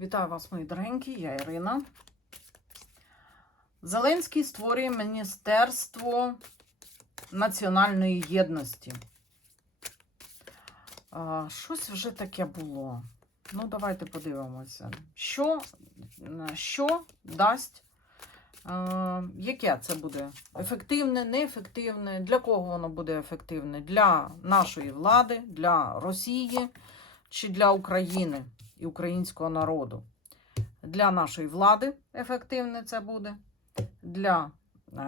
Вітаю вас, мої дорогенькі, я Ірина. Зеленський створює Міністерство національної єдності. Щось вже таке було. Ну, давайте подивимося. Що, що дасть, а, яке це буде? Ефективне, неефективне? Для кого воно буде ефективне? Для нашої влади, для Росії чи для України? І українського народу. Для нашої влади ефективне це буде, для е,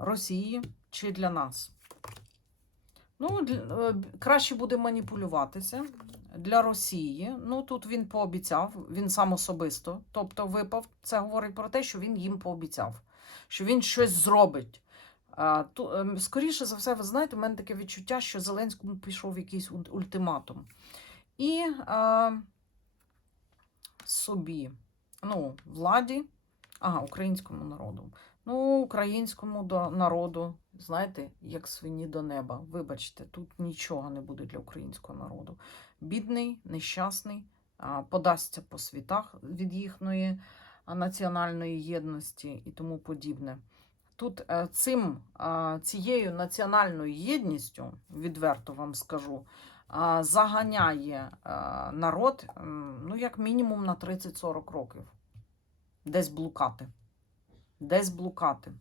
Росії чи для нас. Ну, е, краще буде маніпулюватися для Росії. Ну, тут він пообіцяв, він сам особисто, тобто випав. Це говорить про те, що він їм пообіцяв, що він щось зробить. А, ту, е, скоріше за все, ви знаєте, у мене таке відчуття, що Зеленському пішов якийсь ультиматум. І е, собі, ну, владі, ага, українському народу. Ну, українському народу, знаєте, як свині до неба. Вибачте, тут нічого не буде для українського народу. Бідний, нещасний, подасться по світах від їхньої національної єдності і тому подібне. Тут е, цим, цією національною єдністю, відверто вам скажу, заганяє народ, ну, як мінімум, на 30-40 років. Десь блукати. Десь блукати.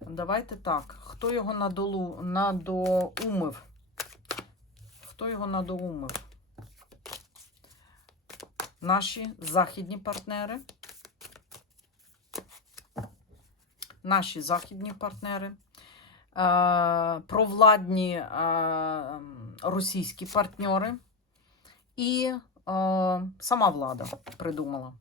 Давайте так. Хто його надолу, надоумив? Хто його надоумив? Наші західні партнери. Наші західні партнери. Е, провладні е, російські партнери і е, сама влада придумала.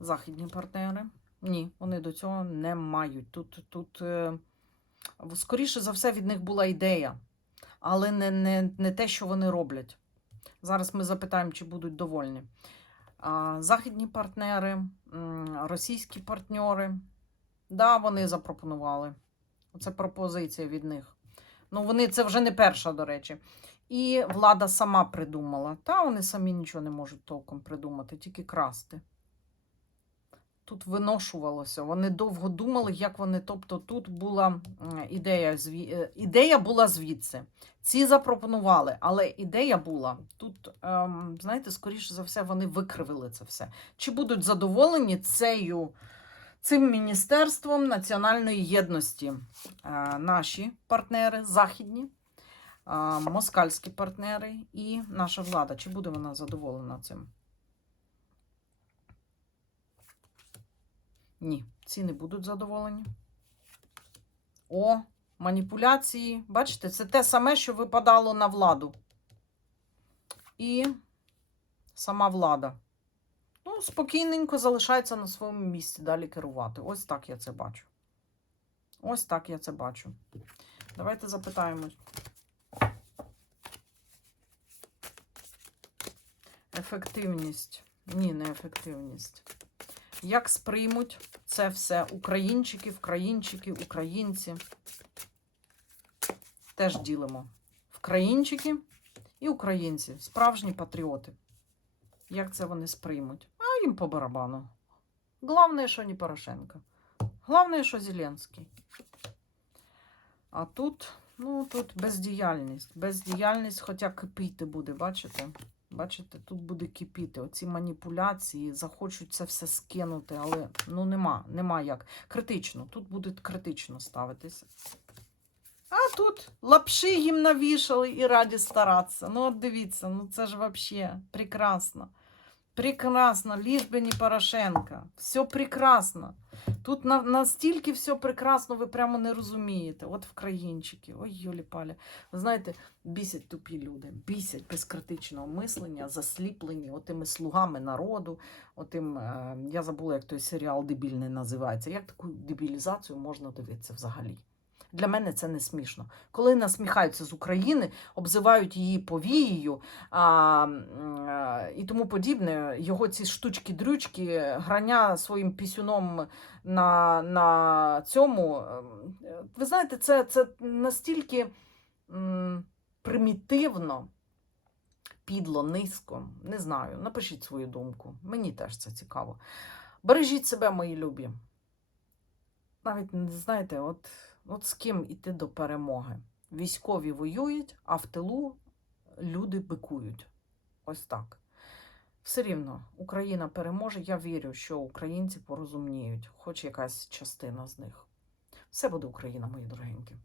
Західні партнери. Ні, вони до цього не мають. Тут, тут скоріше за все, від них була ідея, але не, не, не те, що вони роблять. Зараз ми запитаємо, чи будуть довольні. Західні партнери, російські партнери, да, вони запропонували. Це пропозиція від них. Ну, вони це вже не перша, до речі. І влада сама придумала. Та вони самі нічого не можуть толком придумати, тільки красти. Тут виношувалося. Вони довго думали, як вони. Тобто, тут була ідея, е, ідея була звідси. Ці запропонували, але ідея була тут, ем, знаєте, скоріше за все, вони викривили це все. Чи будуть задоволені цією, цим Міністерством національної єдності е, наші партнери, західні, е, москальські партнери і наша влада? Чи буде вона задоволена цим? Ні, ці не будуть задоволені. О, маніпуляції. Бачите, це те саме, що випадало на владу. І сама влада. Спокійненько залишається на своєму місці далі керувати. Ось так я це бачу. Ось так я це бачу. Давайте запитаємо. Ефективність. Ні, не ефективність. Як сприймуть це все українчики, вкраїнчики, українці? Теж ділимо. Вкраїнчики і українці, справжні патріоти. Як це вони сприймуть? Їм по барабану. Головне, що не Порошенко. Головне, що Зеленський. А тут, ну, тут бездіяльність. Бездіяльність, хоча кипіти буде, бачите? Бачите, тут буде кипіти. Оці маніпуляції, захочуть це все скинути, але ну нема, нема як. Критично, тут буде критично ставитися. А тут лапши їм навішали і раді старатися. Ну, от дивіться, ну це ж вообще прекрасно. Прекрасно, ліж би не Порошенко. Все прекрасно. Тут на, настільки все прекрасно, ви прямо не розумієте. От в країнчики. Ой, Йолі Паля. Ви знаєте, бісять тупі люди, бісять без критичного мислення, засліплені отими слугами народу. Отим, е, я забула, як той серіал дебільний називається. Як таку дебілізацію можна дивитися взагалі? Для мене це не смішно. Коли насміхаються з України, обзивають її повією а, а, і тому подібне, його ці штучки-дрючки, грання своїм пісюном на, на цьому. ем, Ви знаєте, це, це настільки м, примітивно, підло, низько. Не знаю. Напишіть свою думку. Мені теж це цікаво. Бережіть себе, мої любі. Навіть не знаєте, от, от з ким іти до перемоги. Військові воюють, а в тилу люди бикують. Ось так. Все рівно Україна переможе. Я вірю, що українці порозумніють, хоч якась частина з них. Все буде Україна, мої дорогенькі.